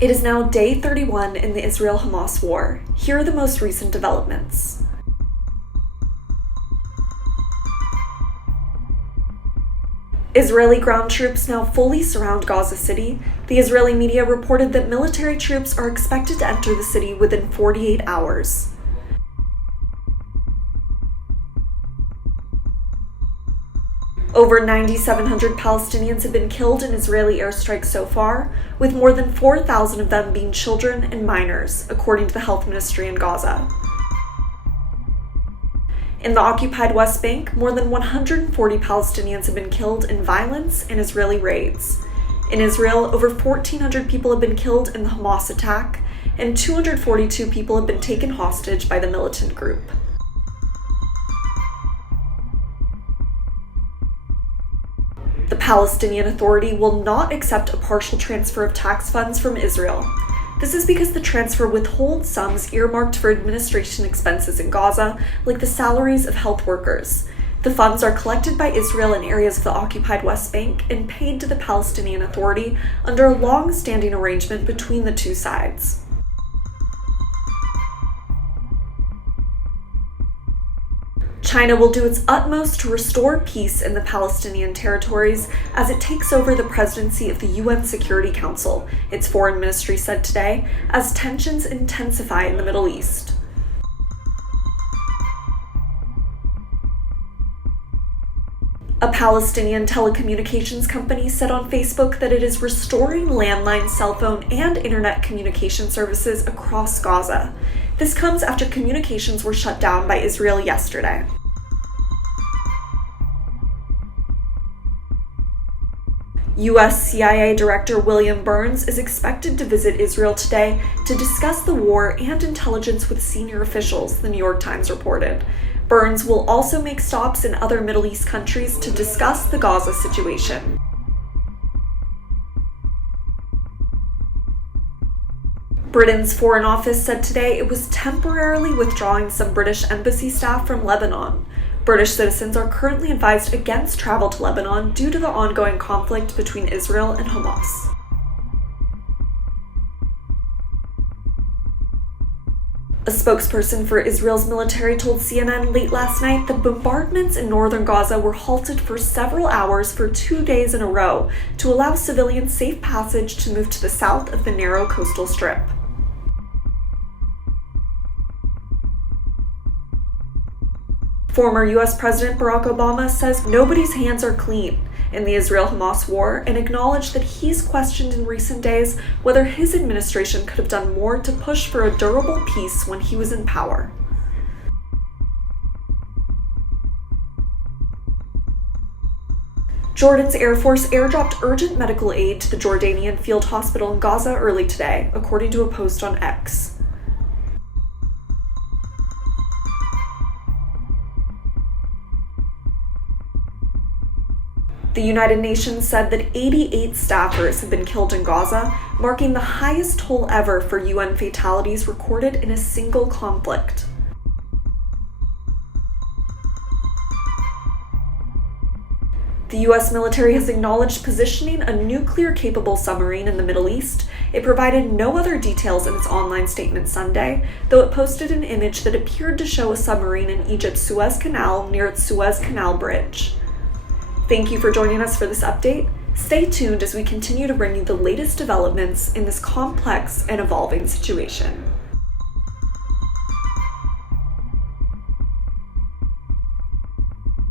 It is now day 31 in the Israel-Hamas war. Here are the most recent developments. Israeli ground troops now fully surround Gaza City. The Israeli media reported that military troops are expected to enter the city within 48 hours. Over 9,700 Palestinians have been killed in Israeli airstrikes so far, with more than 4,000 of them being children and minors, according to the health ministry in Gaza. In the occupied West Bank, more than 140 Palestinians have been killed in violence and Israeli raids. In Israel, over 1,400 people have been killed in the Hamas attack, and 242 people have been taken hostage by the militant group. The Palestinian Authority will not accept a partial transfer of tax funds from Israel. This is because the transfer withholds sums earmarked for administration expenses in Gaza, like the salaries of health workers. The funds are collected by Israel in areas of the occupied West Bank and paid to the Palestinian Authority under a long-standing arrangement between the two sides. China will do its utmost to restore peace in the Palestinian territories as it takes over the presidency of the UN Security Council, its foreign ministry said today, as tensions intensify in the Middle East. A Palestinian telecommunications company said on Facebook that it is restoring landline, cell phone, and internet communication services across Gaza. This comes after communications were shut down by Israel yesterday. U.S. CIA Director William Burns is expected to visit Israel today to discuss the war and intelligence with senior officials, the New York Times reported. Burns will also make stops in other Middle East countries to discuss the Gaza situation. Britain's Foreign Office said today it was temporarily withdrawing some British embassy staff from Lebanon. British citizens are currently advised against travel to Lebanon due to the ongoing conflict between Israel and Hamas. A spokesperson for Israel's military told CNN late last night that bombardments in northern Gaza were halted for several hours for 2 days in a row to allow civilians safe passage to move to the south of the narrow coastal strip. Former U.S. President Barack Obama says nobody's hands are clean in the Israel-Hamas war and acknowledged that he's questioned in recent days whether his administration could have done more to push for a durable peace when he was in power. Jordan's Air Force airdropped urgent medical aid to the Jordanian field hospital in Gaza early today, according to a post on X. The United Nations said that 88 staffers have been killed in Gaza, marking the highest toll ever for UN fatalities recorded in a single conflict. The U.S. military has acknowledged positioning a nuclear-capable submarine in the Middle East. It provided no other details in its online statement Sunday, though it posted an image that appeared to show a submarine in Egypt's Suez Canal near its Suez Canal Bridge. Thank you for joining us for this update. Stay tuned as we continue to bring you the latest developments in this complex and evolving situation.